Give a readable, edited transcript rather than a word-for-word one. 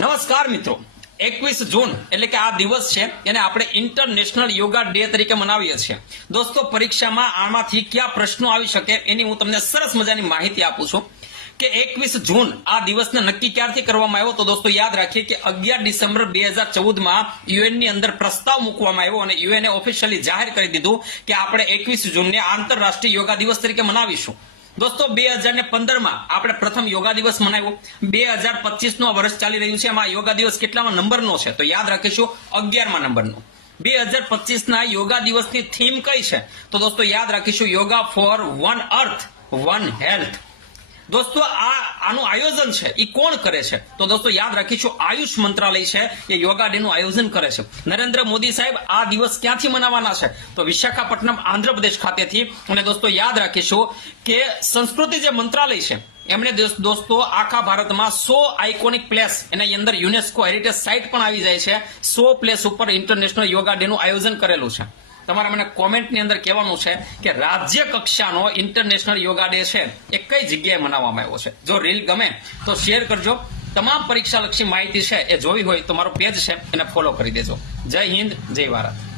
નમસ્કાર મિત્રો, 21 જૂન એટલે કે આ દિવસ છે એને આપણે ઇન્ટરનેશનલ યોગા ડે તરીકે મનાવીએ છીએ. દોસ્તો, પરીક્ષામાં આમાંથી કયા પ્રશ્નો આવી શકે એની હું તમને સરસ મજાની માહિતી આપું છું કે 21 જૂન આ દિવસને નક્કી ક્યારથી કરવામાં આવ્યો. તો દોસ્તો યાદ રાખીએ કે 11 ડિસેમ્બર 2014માં યુએન ની અંદર પ્રસ્તાવ મૂકવામાં આવ્યો અને યુએને ઓફિશિયલી જાહેર કરી દીધું કે આપણે 21 જૂનને આંતરરાષ્ટ્રીય યોગા દિવસ તરીકે મનાવીશું. દોસ્તો 2015માં આપણે પ્રથમ યોગા દિવસ મનાવ્યો. 2025 નો વર્ષ ચાલી રહ્યું છે. એમાં યોગા દિવસ કેટલામાં નંબરનો છે? તો યાદ રાખીશું 11મા નંબરનો. 2025 ના યોગા દિવસની થીમ કઈ છે? તો દોસ્તો યાદ રાખીશું yoga for one earth one health. દોસ્તો આનું આયોજન છે એ કોણ કરે છે? તો દોસ્તો યાદ રાખીશું આયુષ મંત્રાલય છે એ યોગા ડે નું આયોજન કરે છે. નરેન્દ્ર મોદી સાહેબ આ દિવસ ક્યાંથી મનાવવાના છે? તો વિશાખાપટ્ટનમ આંધ્રપ્રદેશ ખાતેથી. અને દોસ્તો યાદ રાખીશું કે સંસ્કૃતિ જે મંત્રાલય છે એમણે દોસ્તો આખા ભારતમાં 100 આઇકોનિક પ્લેસ એની અંદર યુનેસ્કો હેરિટેજ સાઇટ પણ આવી જાય છે. 100 પ્લેસ ઉપર ઇન્ટરનેશનલ યોગા ડે નું આયોજન કરેલું છે. તમારે મને કોમેન્ટની અંદર કહેવાનું છે કે રાજ્ય કક્ષાનો ઇન્ટરનેશનલ યોગા ડે છે એ કઈ જગ્યાએ મનાવવામાં આવ્યો છે. જો રીલ ગમે તો શેર કરજો. તમામ પરીક્ષાલક્ષી માહિતી છે એ જોવી હોય તો મારો પેજ છે એને ફોલો કરી દેજો. જય હિન્દ, જય ભારત.